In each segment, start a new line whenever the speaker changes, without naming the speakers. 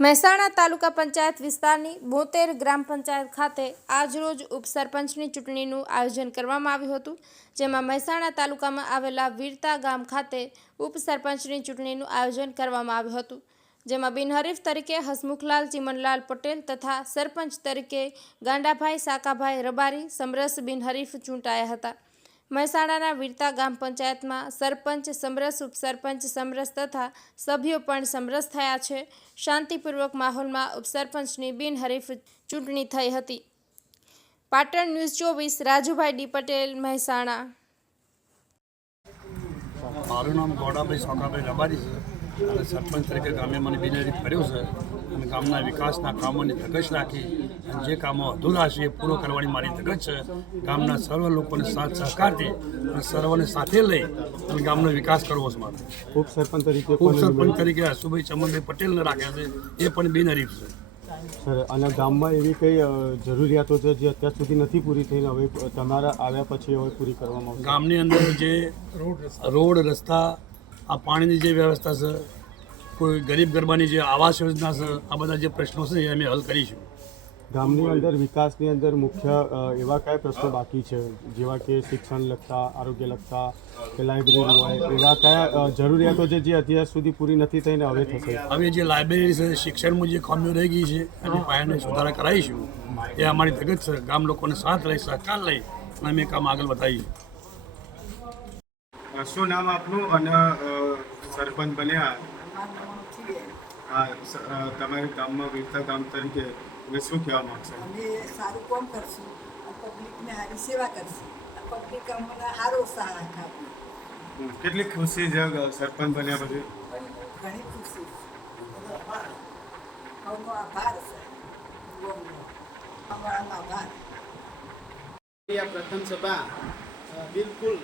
મહેસાણા તાલુકા પંચાયત વિસ્તારની બોતેર ગ્રામ પંચાયત ખાતે આજરોજ ઉપસરપંચની ચૂંટણીનું આયોજન કરવામાં આવ્યું હતું, જેમાં મહેસાણા તાલુકામાં આવેલા વીરતા ગામ ખાતે ઉપસરપંચની ચૂંટણીનું આયોજન કરવામાં આવ્યું હતું, જેમાં બિનહરીફ તરીકે હસમુખલાલ ચિમનલાલ પટેલ તથા સરપંચ તરીકે ગાંડાભાઈ સાકાભાઈ રબારી, સમરસ બિનહરીફ ચૂંટાયા હતા. મહેસાણાના વીરતા ગામ પંચાયતમાં સરપંચ, સમરસ ઉપસરપંચ, સમરસ તથા સભ્યો પણ સમરસ થયા છે. શાંતિપૂર્વક માહોલમાં ઉપસરપંચની બિનહરીફ ચૂંટણી થઈ હતી. પાટણ ન્યૂઝ ચોવીસ, રાજુભાઈ ડી પટેલ, મહેસાણા.
મારું નામ ગોડાભાઈ સોકાભાઈ રબારી છે. અને સરપંચ તરીકે ગામે મને બિનહરીફ કર્યો છે. અને ગામના વિકાસના કામોની ધગશ રાખી અને જે કામો અધૂરા છે એ પૂરો કરવાની મારી ધગશ છે. ગામના સર્વ લોકોને સાથ સહકારથી અને સર્વને સાથે લઈ અને ગામનો વિકાસ કરવો છે મારે.
ઉપ સરપંચ તરીકે
ઉપ સરપંચ તરીકે હસુભાઈ ચમનભાઈ પટેલને રાખ્યા છે. એ પણ બિનહરીફ છે.
સર અને ગામમાં એવી કઈ જરૂરિયાતો છે જે અત્યાર સુધી નથી પૂરી થઈને હવે તમારા આવ્યા પછી હવે પૂરી કરવામાં આવશે?
ગામની અંદર જે રોડ રસ્તા આ પાણીની જે વ્યવસ્થા છે કોઈ ગરીબ ગરબાની જે આવાસ યોજના છે આ બધા જે પ્રશ્નો છે એ અમે હલ કરીશું.
ગામની અંદર વિકાસની અંદર મુખ્ય એવા કયા પ્રશ્નો બાકી છે? જેવા કે શિક્ષણ લગતા આરોગ્ય લગતા કે લાઇબ્રેરી હોય એવા કયા જરૂરિયાતો છે જે અત્યાર સુધી પૂરી નથી થઈને હવે થશે?
હવે જે લાઇબ્રેરી છે શિક્ષણમાં જે ખામીઓ રહી ગઈ છે અને પાયાને સુધારા કરાવીશું. એ અમારી ધગત છે. ગામ લોકોને સાથ લઈ સહકાર લઈ અને અમે કામ આગળ વધારીશું.
શું નામ આપનું? અને સરપંચ બન્યા. હા તમારી ગામમાં વીરતા ગામ તરીકે તમે શું કહેવા માંગશો?
અમે સારું કામ કરશું. પબ્લિકને સારી સેવા કરશું. પબ્લિક અમને સારો સહાય આપે.
કેટલી ખુશી છે સરપંચ બન્યા પછી?
ઘણી ખુશી. આભાર.
પ્રથમ સભા બિલકુલ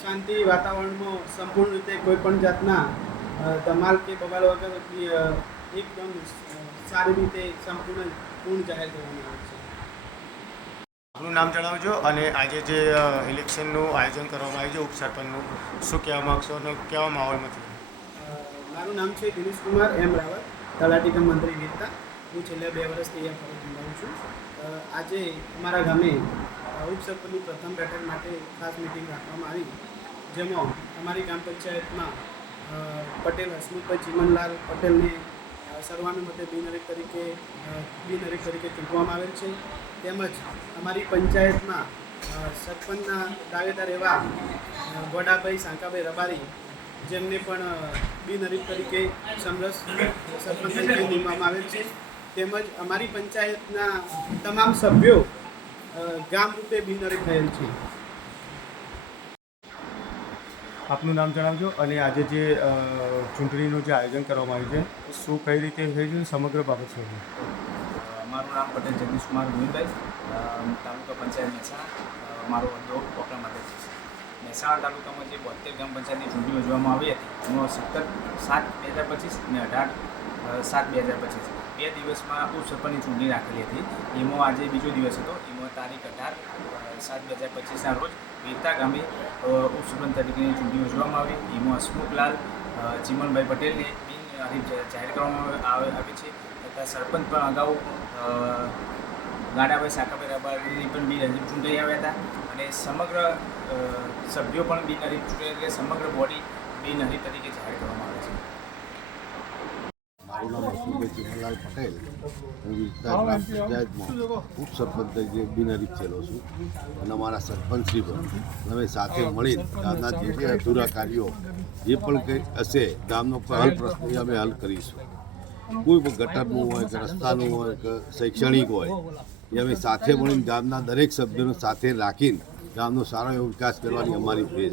શાંતિ વાતાવરણમાં સંપૂર્ણ રીતે કોઈ પણ જાતના ધમાલ કે બગાડ વગર એકદમ સારી રીતે સંપૂર્ણ પૂર્ણ જાહેર કરવામાં આવે છે.
આપનું નામ જણાવજો અને આજે જે ઇલેક્શનનું આયોજન કરવામાં આવ્યું છે ઉપસરપંચનું શું કહેવા માગશો અને કેવા માહોલમાં
મારું નામ છે દિનેશ કુમાર એમ રાવત તલાટી કમ મંત્રી વીરતા. હું છેલ્લા બે વર્ષથી અહીંયા ફરજ નિભાવું છું. આજે અમારા ગામે ઉપસરપંચની પ્રથમ બેઠક માટે ખાસ મિટિંગ રાખવામાં આવી. જેમાં અમારી ગ્રામ પંચાયતમાં પટેલ હસમુખભાઈ ચીમનલાલ પટેલને સર્વાનુમતે બિનહરીફ તરીકે બિનહરીફ તરીકે ચૂંટવામાં આવેલ છે. તેમજ અમારી પંચાયતમાં સરપંચના દાવેદાર એવા ગોડાભાઈ સાંકાભાઈ રબારી, જેમને પણ બિનહરીફ તરીકે સમરસ સરપંચ તરીકે નિમવામાં આવેલ છે. તેમજ અમારી પંચાયતના તમામ સભ્યો ગામ રૂપે બિનહરીફ થયેલ છે.
આપનું નામ જણાવજો અને આજે જે ચૂંટણીનું જે આયોજન કરવામાં આવ્યું છે, શું કઈ રીતે થયું છે, સમગ્ર બાબત છે?
મારું નામ પટેલ જગદીશ કુમાર ગોવિંદભાઈ તાલુકા પંચાયત મહેસાણા મારો હોદ્દો કોકરા માટે છે. મહેસાણા તાલુકામાં જે બોતેર ગ્રામ પંચાયતની ચૂંટણી યોજવામાં આવી હતી, એમાં સત્તર સાત બે હજાર પચીસ અને અઢાર સાત બે હજાર પચીસ. બે દિવસમાં ઉપસરપંચની ચૂંટણી રાખેલી હતી. એમાં આજે બીજો દિવસ હતો. એમાં તારીખ અઢાર સાત બે હજાર પચીસના રોજ વીરતા ગામે ઉપસરપંચ તરીકેની ચૂંટણી યોજવામાં આવી. એમાં હસમુખલાલ ચિમનભાઈ પટેલને બિન જાહેર કરવામાં આવે, આવી છે તથા સરપંચ પણ અગાઉ ગાડાભાઈ સાકાભાઈ રબારીની પણ બિનહરીફ ચૂંટાઈ આવ્યા હતા અને સમગ્ર સભ્યો પણ બિનહરીફ ચૂંટાઈ એટલે સમગ્ર બોડી બિનહરીફ તરીકે જાહેર કરવામાં આવે છે.
મારું નામ હસુભાઈ ચિમનલાલ પટેલ. હું વિસ્તાર ગ્રામ છું અને અમારા સરપંચશ્રી પણ અમે સાથે મળીને ગામના જે કાર્યો જે પણ કંઈ હશે, ગામનો હલ પ્રશ્ન અમે હલ કરીશું. કોઈ પણ ગટરનું હોય રસ્તાનું હોય કે શૈક્ષણિક હોય એ અમે સાથે મળીને ગામના દરેક સભ્યોને સાથે રાખીને ગામનો સારો એવો વિકાસ કરવાની અમારી છે